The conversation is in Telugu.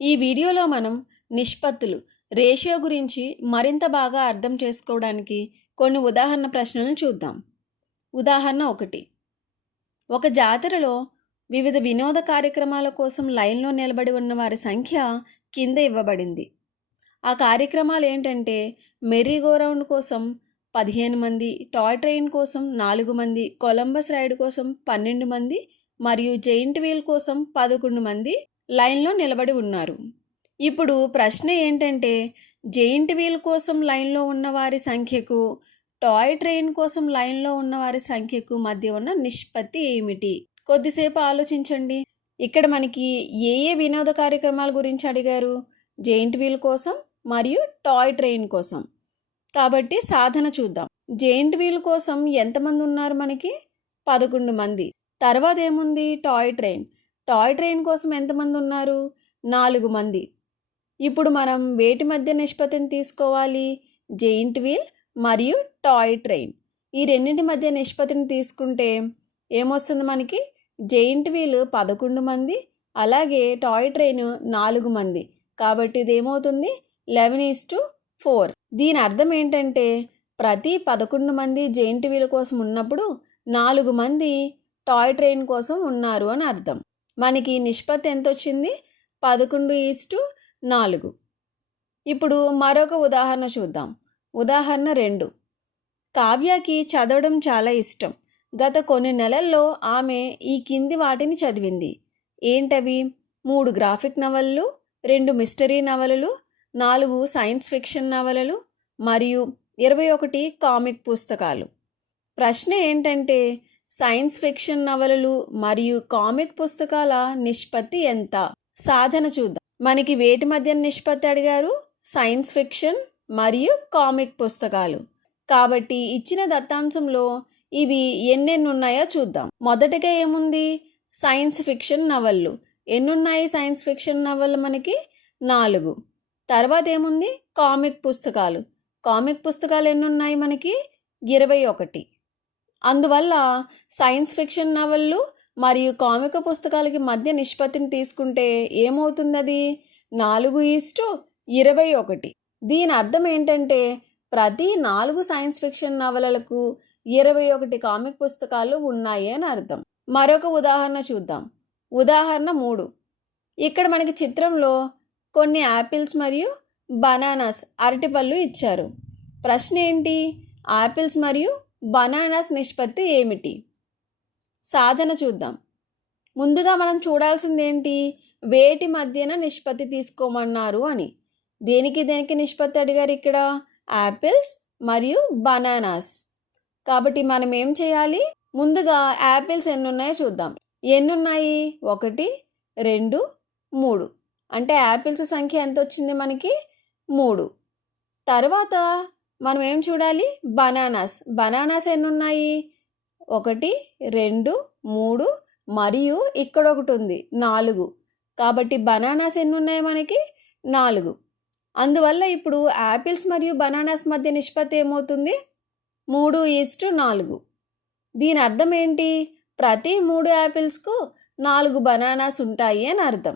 ఈ వీడియోలో మనం నిష్పత్తులు రేషియో గురించి మరింత బాగా అర్థం చేసుకోవడానికి కొన్ని ఉదాహరణ ప్రశ్నలను చూద్దాం. ఉదాహరణ 1. ఒక జాతరలో వివిధ వినోద కార్యక్రమాల కోసం లైన్లో నిలబడి ఉన్న వారి సంఖ్య కింద ఇవ్వబడింది. ఆ కార్యక్రమాలు ఏంటంటే మెర్రీ గో రౌండ్ కోసం 15 మంది, టాయ్ ట్రైన్ కోసం 4 మంది, కొలంబస్ రైడ్ కోసం 12 మంది మరియు జెయింట్ వీల్ కోసం 11 మంది లైన్లో నిలబడి ఉన్నారు. ఇప్పుడు ప్రశ్న ఏంటంటే జెయింట్ వీల్ కోసం లైన్లో ఉన్న వారి సంఖ్యకు టాయ్ ట్రైన్ కోసం లైన్లో ఉన్న వారి సంఖ్యకు మధ్య ఉన్న నిష్పత్తి ఏమిటి? కొద్దిసేపు ఆలోచించండి. ఇక్కడ మనకి ఏ వినోద కార్యక్రమాల గురించి అడిగారు? జెయింట్ వీల్ కోసం మరియు టాయ్ ట్రైన్ కోసం. కాబట్టి సాధన చూద్దాం. జెయింట్ వీల్ కోసం ఎంతమంది ఉన్నారు? మనకి 11 మంది. తర్వాత ఏముంది? Toy train. టాయ్ ట్రైన్ కోసం ఎంతమంది ఉన్నారు? 4 మంది. ఇప్పుడు మనం వేటి మధ్య నిష్పత్తిని తీసుకోవాలి? జెయింట్ వీల్ మరియు టాయ్ ట్రైన్. ఈ రెండింటి మధ్య నిష్పత్తిని తీసుకుంటే ఏమొస్తుంది మనకి? జెయింట్ వీల్ 11 మంది, అలాగే టాయ్ ట్రైన్ 4 మంది. కాబట్టి ఇది ఏమవుతుంది? 11:4. దీని అర్థం ఏంటంటే ప్రతి 11 మంది జెయింట్ వీల్ కోసం ఉన్నప్పుడు 4 మంది టాయ్ ట్రైన్ కోసం ఉన్నారు అని అర్థం. మనకి నిష్పత్తి ఎంత వచ్చింది? 11:4. ఇప్పుడు మరొక ఉదాహరణ చూద్దాం. ఉదాహరణ 2. కావ్యకి చదవడం చాలా ఇష్టం. గత కొన్ని నెలల్లో ఆమె ఈ కింది వాటిని చదివింది. ఏంటవి? 3 గ్రాఫిక్ నవలలు, 2 మిస్టరీ నవలలు, 4 సైన్స్ ఫిక్షన్ నవలలు మరియు 21 కామిక్ పుస్తకాలు. ప్రశ్న ఏంటంటే సైన్స్ ఫిక్షన్ నవలలు మరియు కామిక్ పుస్తకాల నిష్పత్తి ఎంత? సాధన చూద్దాం. మనకి వేటి మధ్య నిష్పత్తి అడిగారు? సైన్స్ ఫిక్షన్ మరియు కామిక్ పుస్తకాలు. కాబట్టి ఇచ్చిన దత్తాంశంలో ఇవి ఎన్నెన్ని ఉన్నాయో చూద్దాం. మొదటగా ఏముంది? సైన్స్ ఫిక్షన్ నవళ్ళు. ఎన్నున్నాయి సైన్స్ ఫిక్షన్ నవళ్ళు? మనకి 4. తర్వాత ఏముంది? కామిక్ పుస్తకాలు. కామిక్ పుస్తకాలు ఎన్నున్నాయి మనకి? 21. అందువల్ల సైన్స్ ఫిక్షన్ నవళ్ళు మరియు కామిక్ పుస్తకాలకి మధ్య నిష్పత్తిని తీసుకుంటే ఏమవుతుంది? అది 4:21. దీని అర్థం ఏంటంటే ప్రతి 4 సైన్స్ ఫిక్షన్ నవలలకు 21 కామిక్ పుస్తకాలు ఉన్నాయి అని అర్థం. మరొక ఉదాహరణ చూద్దాం. ఉదాహరణ 3. ఇక్కడ మనకి చిత్రంలో కొన్ని యాపిల్స్ మరియు బనానాస్ అరటిపళ్ళు ఇచ్చారు. ప్రశ్న ఏంటి? యాపిల్స్ మరియు బనానాస్ నిష్పత్తి ఏమిటి? సాధన చూద్దాం. ముందుగా మనం చూడాల్సింది ఏంటి? వేటి మధ్యన నిష్పత్తి తీసుకోమన్నారు అని. దేనికి నిష్పత్తి అడిగారు ఇక్కడ? యాపిల్స్ మరియు బనానాస్. కాబట్టి మనం ఏం చేయాలి? ముందుగా యాపిల్స్ ఎన్నున్నాయో చూద్దాం. ఎన్నున్నాయి? 1, 2, 3. అంటే యాపిల్స్ సంఖ్య ఎంత వచ్చింది మనకి? 3. తర్వాత మనం ఏం చూడాలి? బనానాస్ ఎన్నున్నాయి? 1, 2, 3 మరియు ఇక్కడ ఒకటి ఉంది 4. కాబట్టి బనానాస్ ఎన్నున్నాయి మనకి? 4. అందువల్ల ఇప్పుడు యాపిల్స్ మరియు బనానాస్ మధ్య నిష్పత్తి ఏమవుతుంది? 3:4. దీని అర్థం ఏంటి? ప్రతి 3 యాపిల్స్కు 4 బనానాస్ ఉంటాయి అని అర్థం.